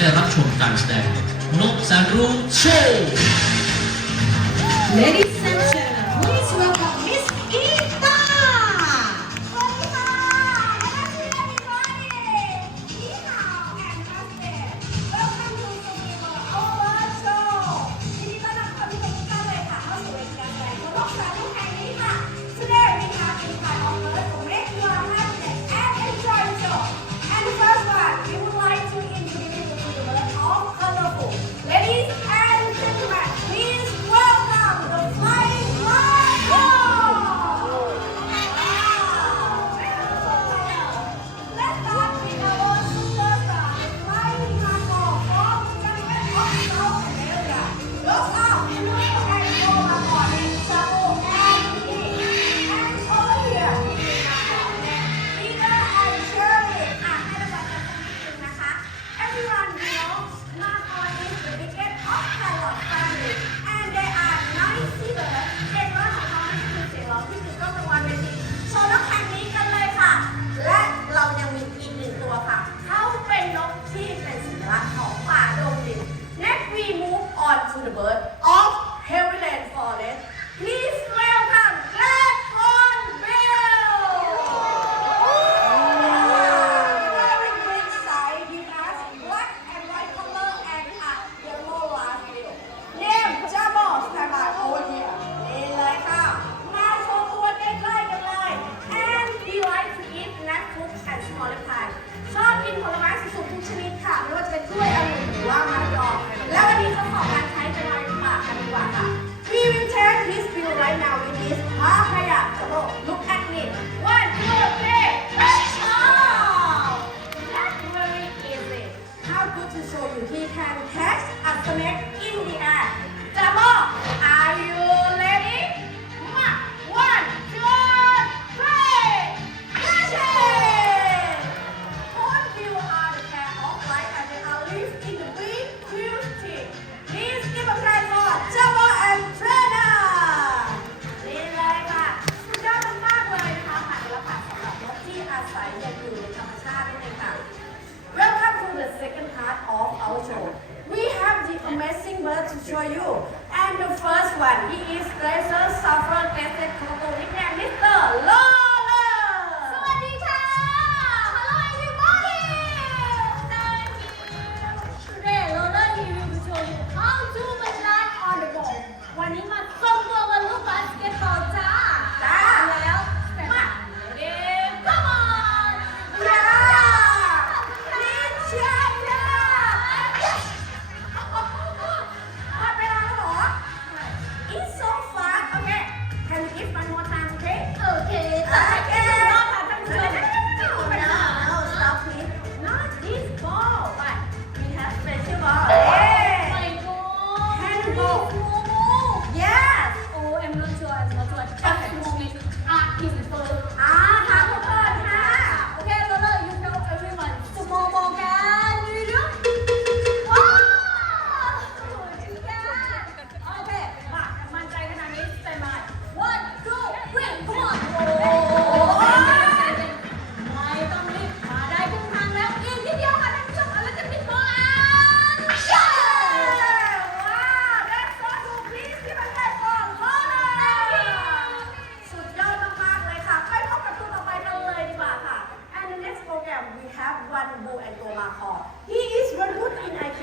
ได้รับชมการแสดงนกแสนรู้โชว์ Ladies and gentlemen, please welcome Miss Eva. สวัสดีค่ะและชื่อเล่นอีกครั้งหนึ่งนี่ข่าวแอนด์คัสเตอร์ Welcome to Survivor Our Show ยินดีต้อนรับคุณผู้ชมทุกท่านเลยค่ะเข้าสู่รายการแสดงบนโลกสารลูกแห่งนี้ค่ะ Today we have in front of us to make you happy and enjoy the show. And the first one, we would like to introduce you to the world of colorful. Ladies and gentlemen, please welcome the Flying Marco. Let's start with our superstar, the Flying Marco from the country of South America. Those are Bruno and Roma Marco, Chapo and Nicky. And over here, Peter and Shirley. ให้รางวัลกันสักนิดนึงนะคะ Everyone knows Marco is the biggest of pilot family, and they are nice sealers. เด็กน้อยของเขาไม่ใช่เสียงร้องที่ถูกต้องรางวัลเวทีโชว์นกแข่งนี้กันเลยค่ะ และเรายังมีอีกหนึ่งตัวค่ะ เขาเป็นนกที่เป็นสัญลักษณ์ของป่าดงดิบ Next we move on to the bird of Heavenland Forest. Please welcome Black Hornbill. Very great sight. He has black and white color and a yellow last bill. Name Jumbo. Stand by over here. นี่เลยค่ะ มาโชว์ตัวใกล้ๆกันเลย And he likes to eat nut fruit and small reptiles. ชอบกินผลไม้สุกๆทุกชนิดค่ะไม่ว่าจะเป็นกล้วยองุ่นหรือว่ามะละกอแล้ววันนี้จะขอการใช้เป็นอะไรปากกันดีกว่าค่ะ We will take his bill right now with this Papaya Jumbo. Look at me. 1, 2, 3. Oh! That's very easy. How good to show you he can catch a snake in the air. Jumbo, are you ready? มา 1, 2, 3. Catch it! Hornbill are the pair of light and they are live in the big queue team. Please give a hand for Jumbo and Trainer. นี่เลยค่ะสุดยอดมากๆเลยนะคะผ่านแล้วค่ะสำหรับนกที่อาศัยอยู่ในธรรมชาตินั่นเองค่ะ Welcome to the second part of our show. We have the amazing bird to show you. And the first one, he is Glacier Sulfur Crested Cocoa nickname Mr. Lawler. สวัสดีค่ะ Hello everybody. Thank you. Today, Lola here will show you how to land on the ball. วันนี้มาส่งตัวบนลูกบาสเกตบอลจ้า จ้า แล้วมา Ready come on Yeah. Please cheer it up. หมดเวลาแล้วเหรอ It's so fast. Okay. Can you give one more time, okay? โอเคแต่แค่รอบค่ะท่านผู้ชม No, stop please. Not this ball, but we have special ball. โอ้ Yeah. my god Handball. Move. Yes. Oh I'm not sure I'm not sure just a moment his first ถามผมก่อนค่ะ Okay Lola you know everyone small ball can you do wow Okay มามั่นใจขนาดนี้เต็มมา1 2 3 come on โอ้ไม่ต้องรีบมาได้ครึ่งทางแล้วอีกนิดเดียวค่ะท่านผู้ชมแล้วจะปิดบอลว้อ่ะาว that's so cool. Please give a hand for Lola. สุดยอดมากๆเลยค่ะ ไปพบกับตัวต่อไปกันเลยดีกว่าค่ะ And the next program we have one bull and Goma call. He is very good in IQ.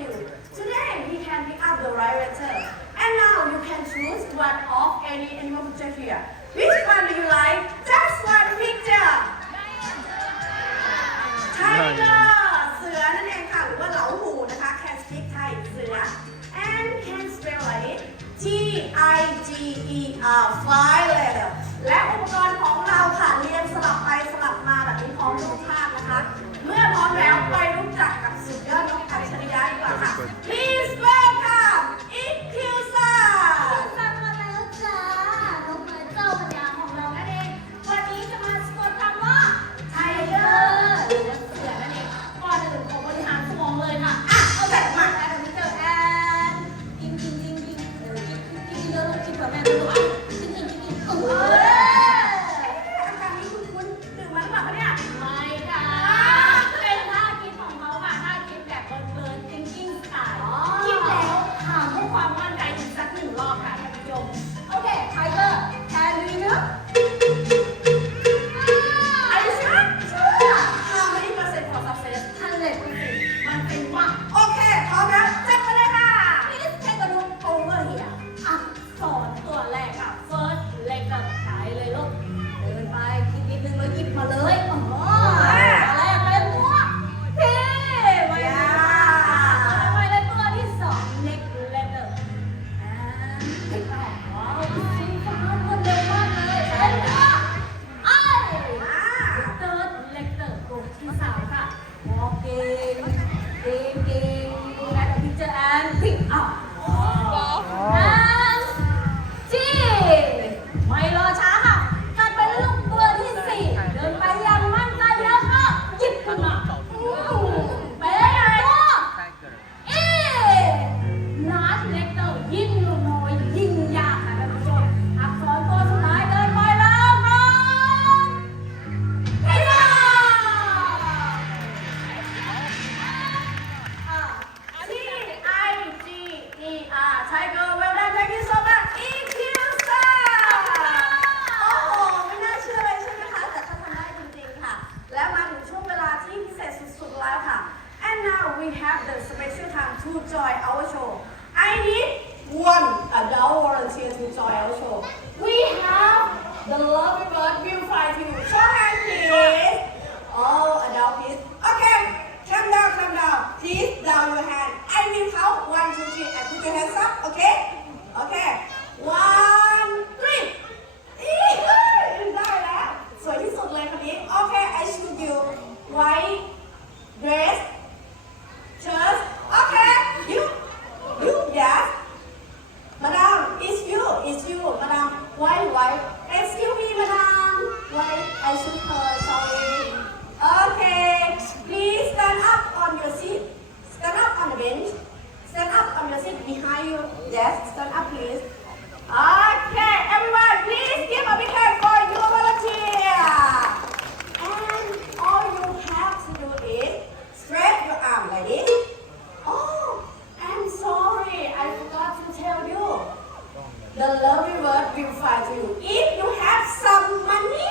Today he can pick up the right letter. And now you can choose one of any animal picture here. Which one do you like? Just one picture. Tiger เสือนั่นเองค่ะหรือว่าเหลาหูนะคะ Can speak Thai เสือ and can spell like it T I G E R fly letter และอุปกรณ์ของเราค่ะเรียงสลับไปสลับมาแบบนี้พร้อมรูปภาพนะคะ เมื่อพร้อมแล้วไปรู้จักกับสุดยอดนกอัจฉริยะดีกว่าค่ะ Please welcome Ikyusa สั่งมาแล้วจ้านกไม้เจ้าปัญญาของเรานั่นเองวันนี้จะมาสะกดคำว่า Tiger และเสือนั่นเองก่อนอื่นขอบริหารสมองเลยค่ะโอเคมาแล้วเดี๋ยวนี้เจอแอนกินกินกินกินกินเยอะลงกินแบบแม่ตัวกินกินกินกิน อาการนี้คุณดื่มมาหรือเปล่าคะเนี่ย ไม่ค่ะ อ้าวที่ไม่รอช้าค่ะถัดไปลูกตัวที่สี่เดินไปอย่างมั่นใจแล้วก็หยิบขึ้นมาไปได้ไงlarge letter ยิ่งน้อยยิ่งยากค่ะท่านผู้ชมอักษรตัวสุดท้ายเดินไปแล้วครับพิซซ่าTiger Tiger well done thank you so much EQ star โอ้โหไม่น่าเชื่อเลยใช่ไหมคะแต่เขาทำได้จริงๆค่ะและมาถึงช่วงเวลาที่พิเศษสุดๆแล้วค่ะ and now we have the special time to join our show I need one adult volunteer to join our show we have the lovely bird will fly to you show hand please oh adult please okay calm down please down your hand I will count 1 2 3 and put your hands up okay okay 1 3ได้แล้วสวยที่สุดเลยคนนี้ okay I choose you white dress shirt okay you yes madam it's you madam white excuse me madam white I should her sorry okay please stand up on your seat stand up on the bench stand up on your seat behind you yes stand up please okay everyone please give a big hand for your volunteer and all you have to do is stretch your arm like this oh I'm sorry I forgot to tell you the lovely bird will fly to you if you have some money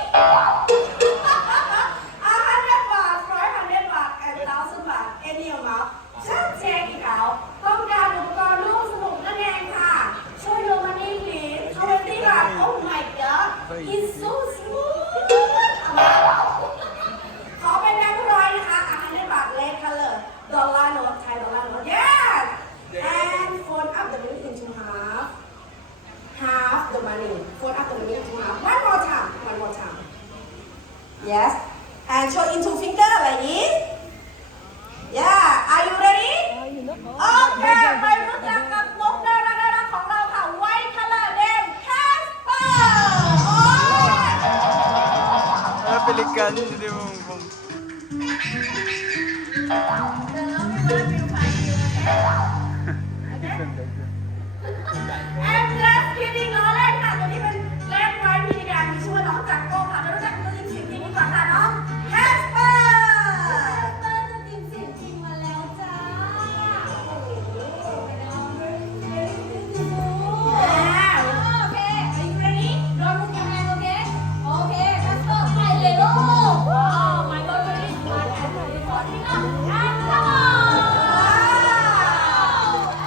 100 baht 500 baht and 1,000 baht any amount just take it out ต้องการอุปกรณ์ร่วมสนุกนั่นเองค่ะ show your money please 20 baht oh my god it's so smooth ขอเป็นแบงค์ร้อยนะคะ100 baht red color dollar note Thai dollar note yes and fold up the money into half the money fold up the money into half one more time yes and show into finger like this yeah are you ready okay ไปรู้จักกับนกน่ารักของเราค่ะ white color name Casper โอ้ย Pelikan hindi mo I'm just kidding ล้อเล่นค่ะตัวนี้เป็นเล่นไว้มีในการมีชื่อว่าน้องจักรโก้ค่ะเรารู้จักตัวจริงๆนี้ก่อนค่ะน้อง Casper ตัวจริงเสียงจริงมาแล้วจ้าโอเค are you ready don't move your hand okay okay let's go ไปเลยลูก wow my god very smart and very funny and come on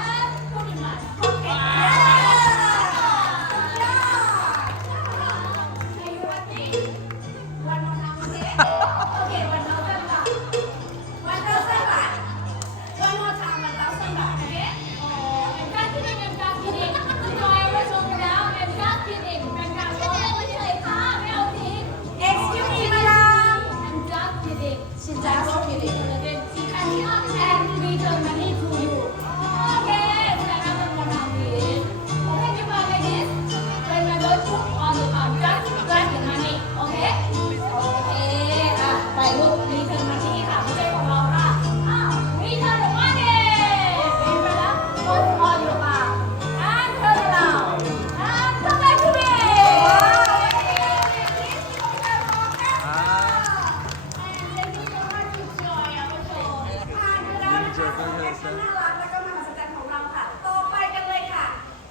and put in my pocket are you ready one more time okay okay 1,000 baht 1,000 baht one more time 1,000 baht okay oh and just kidding enjoy our show now and just kidding เป็นการล้อเล่นเฉยๆค่ะไม่เอาจริง excuse me madam I'm just kidding she just kidding she can help and return money to you okay stand up and one arm please okay give her like this when my bird put on the arm just grab the money okay okay ไปลูก return money ค่ะไม่ใช่ของเราค่ะreturn the money เป็นไปแล้ว put on your arm and turn around and come back to me and thank you so much to join our show ผ่านไปแล้วนะคะสองแอคชั่นน่ารักและก็มหัศจรรย์ของเราค่ะ ต่อไปกันเลยค่ะ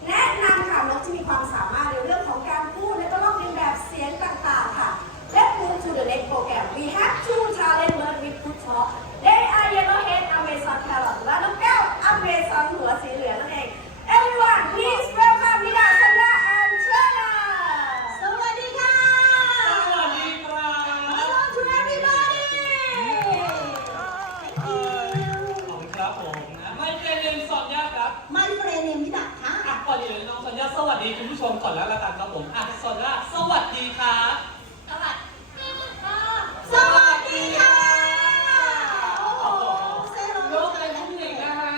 แนะนำค่ะนกที่มีความสามารถในเรื่องของการพูดและก็ลอกเลียนแบบเสียงต่างๆค่ะ Let's move to the next program we have two talent bird with good talk they are yellowhead Amazon parrot และนกแก้ว Amazon หัวสีเหลืองนั่นเอง everyone please welcome นิดาสัญญา and Trina สวัสดีค่ะ สวัสดีครับ Hello to everybody ขอบคุณครับผมไม่เจนเรียนสอนยากครับ My friend name นิดาค่ะ ก่อนอื่นน้องสัญญาสวัสดีคุณผู้ชมก่อนแล้วละกันครับผมสอนยาสวัสดีครับ สวัสดีค่ะ สวัสดีค่ะ โอ้โห เซโล โลกเป็นผู้หญิงนะฮะ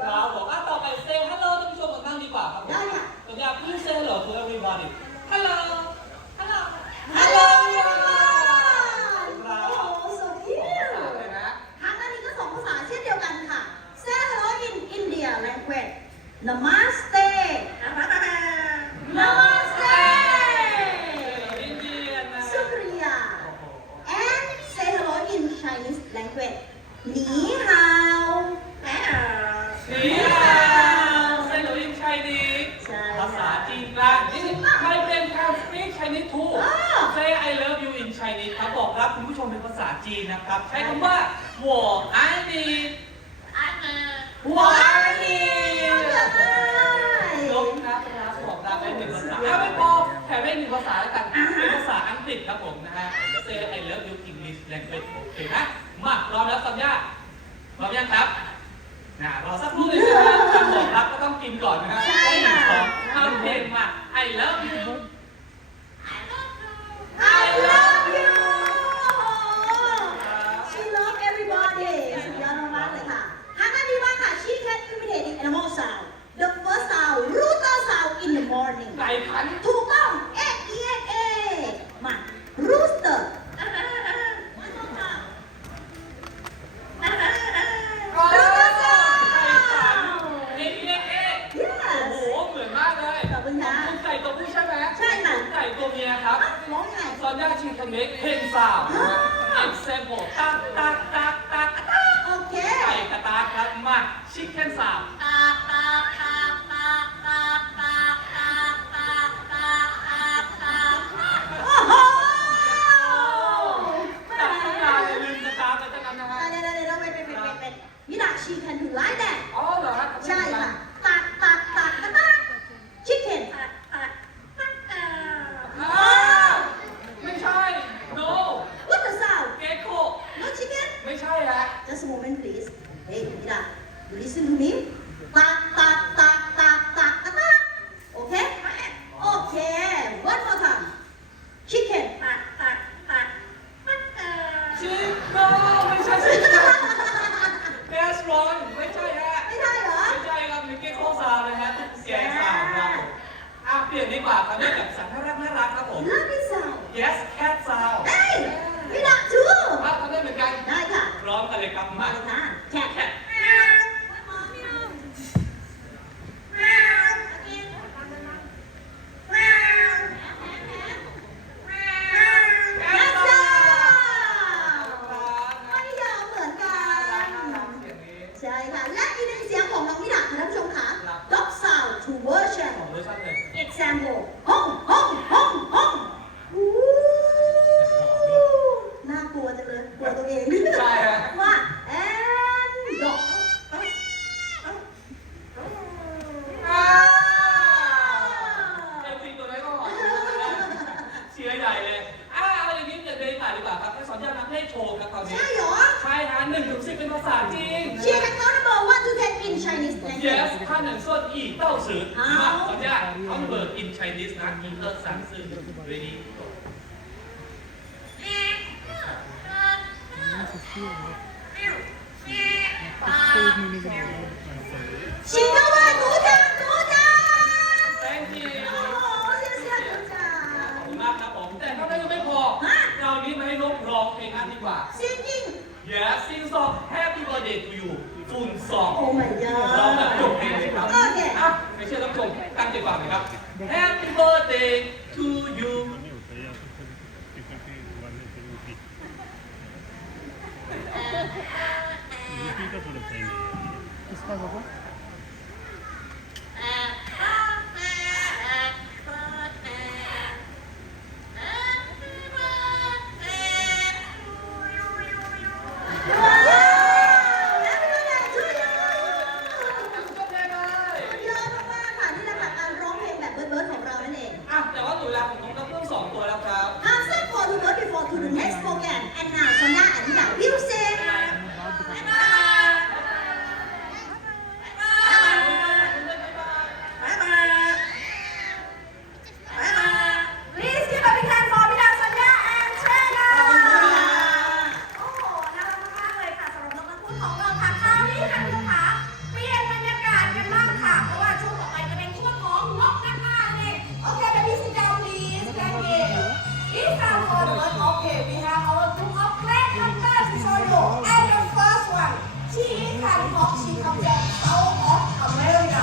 ครับผมต่อไปเซ Namaste. Namaste. อินเดียนะ Shukriya. โอ้โห And say hello in Chinese language. Ni hao. นี่เซโลอินไชนีส ใช่ ภาษาจีนกลางนี่ไม่เป็นการ speak Chinese too say I love you in Chinese ครับบอกรักคุณผู้ชมเป็นภาษาจีนนะครับ ใช้คำว่า我爱你我爱你ลบนะครับบอกรักได้หนึ่งภาษาไม่พอแถมได้หนึ่งภาษาแล้วกันเป็นภาษาอังกฤษครับผมนะฮะ say I love you English language โอเคนะมาพร้อมแล้วสัญญาพร้อมยังครับรอสักครู่หนึงนะฮะการบอกรักก็ต้องกินก่อนนะฮะได้หนึ่งของเอาเพลงมา I love you I love you. She love everybody. สุดยอดมากๆเลยค่ะทางด้านนี้บ้างค่ะ She can imitate the animal sound. The first sound, rooster sound in the morning. ไก่ขัน ถูกต้อง A มา rooster. ไก่ rooster ขัน sound. เอ๊ะโอ้โห เหมือนมากเลย ขอบคุณค่ะ คุณไก่ตัวผู้ใช่ไหม ใช่ค่ะ ไก่ตัวเมียครับ ร้องไง ซอนย่าชีคันเมกเพนซาว example ตักตักตักตัก โอเค ไก่กระตากครับมาชิคเก้นซาว โอ้โห ตักตั้งนานเลยลืมกระตากไปตั้งนานนะฮะ เดี๋ยวเว้นนี่ดัก she can do like that อ๋อเหรอฮะ ใช่ค่ะ ตักกระตัก chicken อ้าวไม่ใช่ no what the sound เกโค no chicken ไม่ใช่ฮะ just a moment please hey Mira you listen to me ตักกระตัก okay okay one more time chicken ชิคโก้ไม่ใช่ชิคโก้ That's wrong ไม่ใช่ฮะ ไม่ได้เหรอ ไม่ใช่ครับมิกกี้โคซาวนะฮะแกซาวครับเปลี่ยนดีกว่าครับเนี่ยกับสัตว์น่ารักครับผม lovely sound Yes cat sound hey Mira too ทำได้เหมือนกัน ได้ค่ะ พร้อมกันเลยครับ มา มา เลยค่ะ cat cat นักสาวไม่ยอมเหมือนกัน ใช่ค่ะ และอีกหนึ่งเสียงของน้องมิดาค่ะท่านผู้ชมค่ะ dog sound two version ของเวอร์ชันเลย example ห้องอู้น่ากลัวจังเลยกลัวตัวเอง ใช่ฮะ ว่า and dog เอฟซีตัวนี้ก็หอมเชียร์ใหญ่เลยเอาอย่างนี้เดี๋ยวเดินผ่านดีกว่าครับให้สอนยานักเล่นโชว์ครับคราวนี้ ใช่เหรอ ใช่ฮะ1-10เป็นภาษาจีน She can count number 1 to 10 in Chinese language Yes 看人说一到10มาสอนยาnumber in Chinese นะ1 2 3 4 ready go ชิคกี้พาย鼓掌 Thank you โอ้โหเสีย鼓掌 ขอบคุณมากครับผมแต่เท่านั้นยังไม่พอเรานี้มาให้นกร้องเพลงกันดีกว่า Singing Yes sing song Happy Birthday to you ฝุ่น2 Oh my ร้องแบบ god จบเพลงเลยครับ โอเค ไม่เชื่อต้องชมตั้งใจฟังเลยครับ Happy Birthday to you इसका बाबाว้าว Happy birthday to you เยอะมากๆค่ะนี่แหละค่ะการร้องเพลงแบบเบิร์ดๆของเรานั่นเอง แต่ว่าหนูเวลาของน้องก็เพิ่ม2ตัวแล้วครับ Answer for the word before to the next program and now Sonia and Nida will say bye bye Please give a big hand for พี่ดาวสัญญา and Trina โอ้โหน่ารักมากๆเลยค่ะสำหรับน้องนักพูดของเราค่ะคราวนี้ค่ะคุณผู้ชมค่ะเปลี่ยนบรรยากาศกันบ้างค่ะ เพราะว่าช่วงต่อไปจะเป็นช่วงของนกนักล่านั่นเองโอเค baby sit down please thank you it's time for the word okay we have our group of great hunters to show you and the first one she can talk she comes from South of America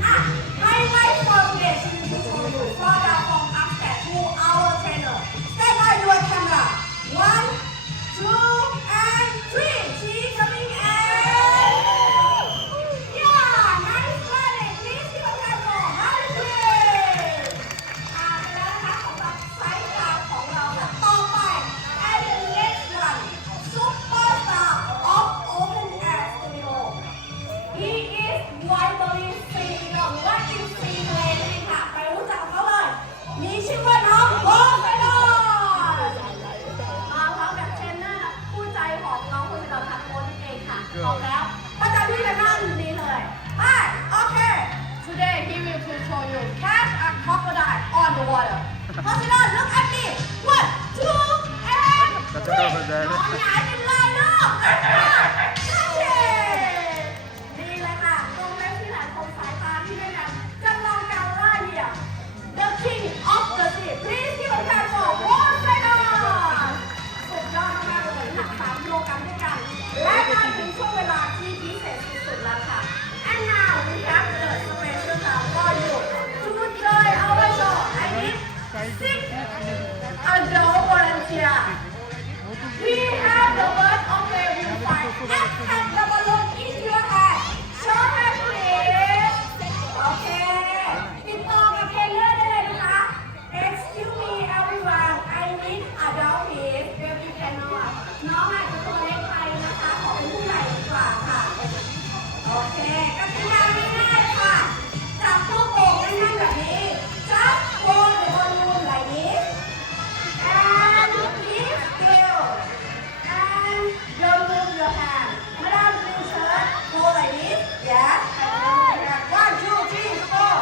Highlight from this to show you further from upstairs to our trainer. Stand by your camera. 1, 2, and 3. She coming in. Yeah, nice running. Please give a hand for Harry. แล้วนะคะสำหรับไซส์กลางของเราค่ะต่อไป and the next one superstar of open air studio he is widely seen in the working scene เลยนั่นเองค่ะไปรู้จักเขาเลยมีชื่อว่าน้องโบเฟโดมาพร้อมกับเทรนเนอร์คู่ใจของน้องคนเราทักโค้ชนั่นเองค่ะออกแล้วประจำที่กันนั่นนี้เลยไปโอเค Today he will show you catch a crocodile on the water. Crocodile, look at me. 1, 2, and 3. น้องหงายเป็นลายลูกนี่เลยค่ะตรงเล็บที่หลายคนสายตาที่ได้กันจำลองการล่าเหยื่อ The King of the Sea. Please give a hand for Poseidon. สุดยอดมากเลยหนัก3 กิโลกรัมด้วยกันและมาถึงช่วงเวลาที่พิเศษสุดๆแล้วค่ะ And now we have the special time for you to enjoy our show. I need 6 adult volunteers. We have the word of the will find and the balloon in your hand. Show hand please. Okay. ติดต่อกับเทรนเนอร์ได้เลยนะคะ Excuse me everyone. I need adult please. If you cannot. น้องอาจจะตัวเล็กไปนะคะขอเป็นผู้ใหญ่ดีกว่าค่ะ โอเคกติกาง่ายๆค่ะจับลูกโป่งให้แน่นแบบนี้ Just hold the balloon like this and keep still and don't move your hand Madam blue shirt hold like this yes and 1, 2, 3, 4,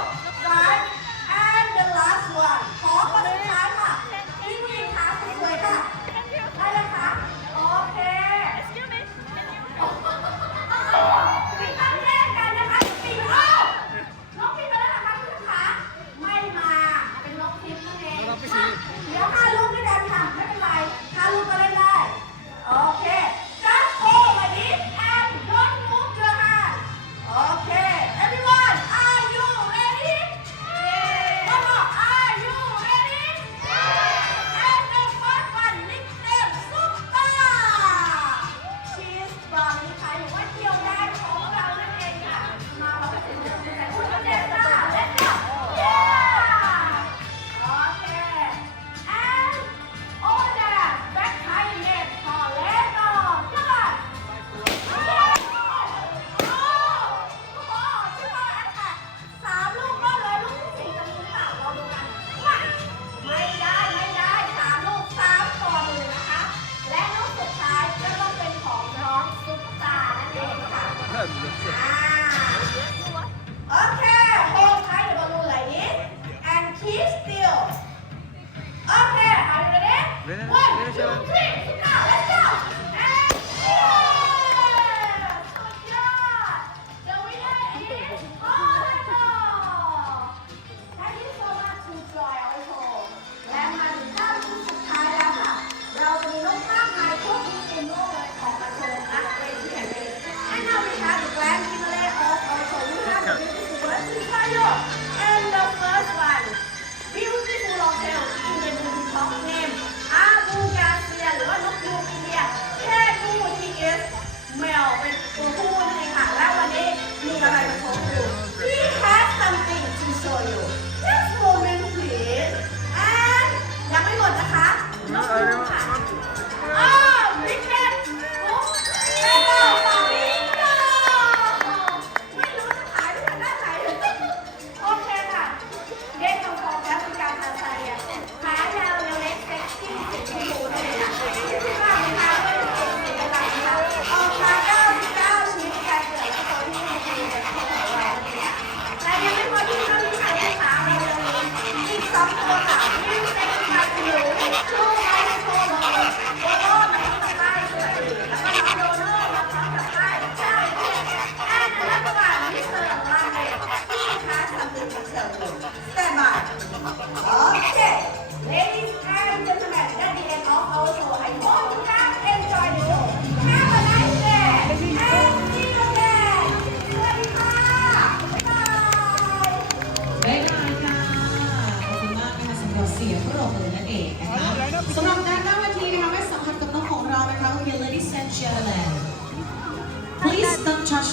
5 and the last one ขอคนสุดท้ายค่ะพี่ผู้หญิงขาสวยๆค่ะได้เลยค่ะโอเค ตั้งแยกกันนะคะ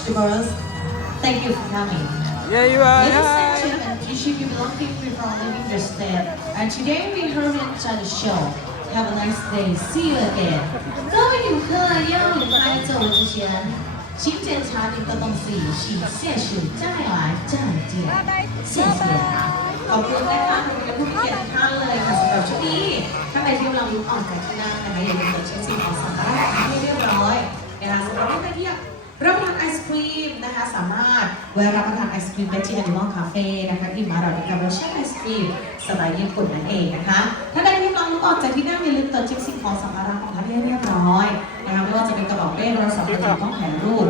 customers. Thank you for coming. Yeah, you are. Ladies and Hi. gentlemen, each of you belonging from living the step. And today we heard enjoy the show. Have a nice day. See you again. 各位游客要离开座位之前，请检查您的东西，请谢手再来再见。谢谢。ขอบคุณนะคะคุณผู้มีเกียรติทุกท่านเลยค่ะสำหรับช่วงนี้ถ้าใครที่กำลังลุกออกจากที่นั่งนะคะอย่าลืมกดเช็คสิ่งของสัมภาระให้เรียบร้อยนะคะสำหรับท่านที่รับประทานไอศครีมนะคะสามารถแวะรับประทานไอศครีมได้ที่ Animal Cafe นะคะที่มาเราในการรสชาติไอศครีมสไตล์ญี่ปุ่นนั่นเองนะคะถ้าใดที่กำลังลุกออกจากที่นั่งอย่าลืมตรวจเช็คสิ่งของสัมภาระของท่านให้เรียบร้อยนะคะไม่ว่าจะเป็นกระเป๋าเป้โทรศัพท์มือถือต้องถ่ายรูป